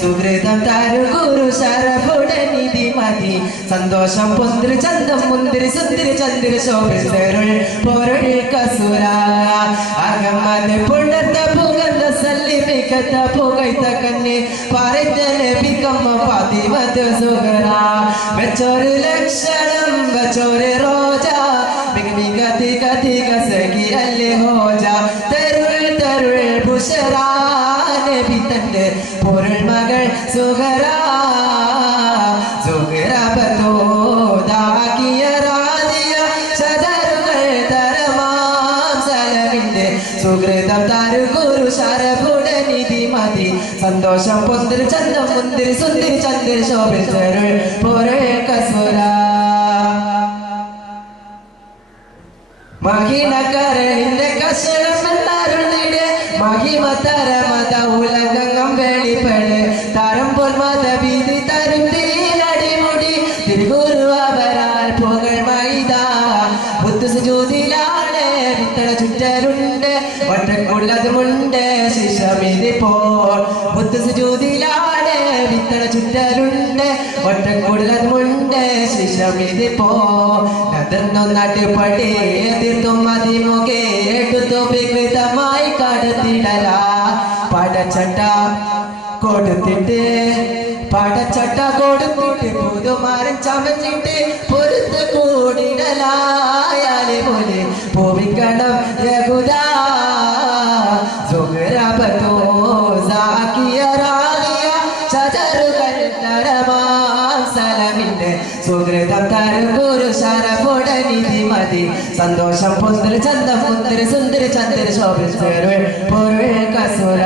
സുഹൃതം തരുകുരു ശരഭുടനിധി മതി സന്തോഷം പൊന്തിരി ചന്തം മുന്തിരി സുന്ദരി ചന്ദ്ര ശോഭിച്ചരുൾ പൊരുൾ കസുര അകമത് പുണർത്ത പുകന്ത സല്ലിമിക്കത്ത പുകൈത്ത കന്നി പറത്ത നബിക്കമ്മ ഫാത്തിമത്ത് സുഹറ വെച്ചൊരു ലക്ഷണം വെച്ചൊരു റോജ മിക തിക തിക സഖി അല്ലേ ഹോജ തരുൾ തരുൾ ബുഷറ നബി തന്റെ പൊരുൾ മകൾ സുഹറ സുഹറ ബത്തോദാകിയ റാദിയ ശജറുകൾ തരമാം സലമിന്റെ സുഹൃതം തരുകുരു ശരഭുടനിധി മതി സന്തോഷം പൊന്തിരി ചന്തം മുന്തിരി സുന്ദരി ചന്ദ്ര ശോഭിച്ചരുൾ പൊരുൾ കസുര മഹിനക്കരണിന്റെ കഷണം എന്നരുളിടെ മഹിമതരമത ഉലകം വെളിപ്പെട് തരം പോൽ മതവീതി തരും തീരടിമുടി തിരുഗുരു അവരാൽ പുകൾ മൈത ബുദ്ധ സുജൂദിലാണ് വിത്തട ചുറ്റരുണ്ട് ഒറ്റക്കുള്ളതുമുണ്ട് ശിശമിതിപ്പോൾ ബുദ്ധ സുജൂദിലാണ് വിത്തട ചുറ്റരുണ്ട് ഒറ്റക്കുള്ളതുമുണ്ട് ശിശമിതിപ്പോ നട്ടപ്പടി എതിർത്തും അതിമുഖേട്ടു വികൃതമായി കടത്തിടല പടച്ചട്ട കൊടുത്തിട്ട് പുതുമാരൻ ചമഞ്ഞിട്ട് പൊരുത്ത് കൂടിടലായാലെ പോലെ പോവിക്കണം രഘുദ സുഹൃതം തരുകുരു ശരഭുടനിധി മതി സന്തോഷം പൊന്തിരി ചന്തം മുന്തിരി സുന്ദരി ചന്ദ്ര ശോഭിച്ചരുൾ പൊരുൾ കസുര.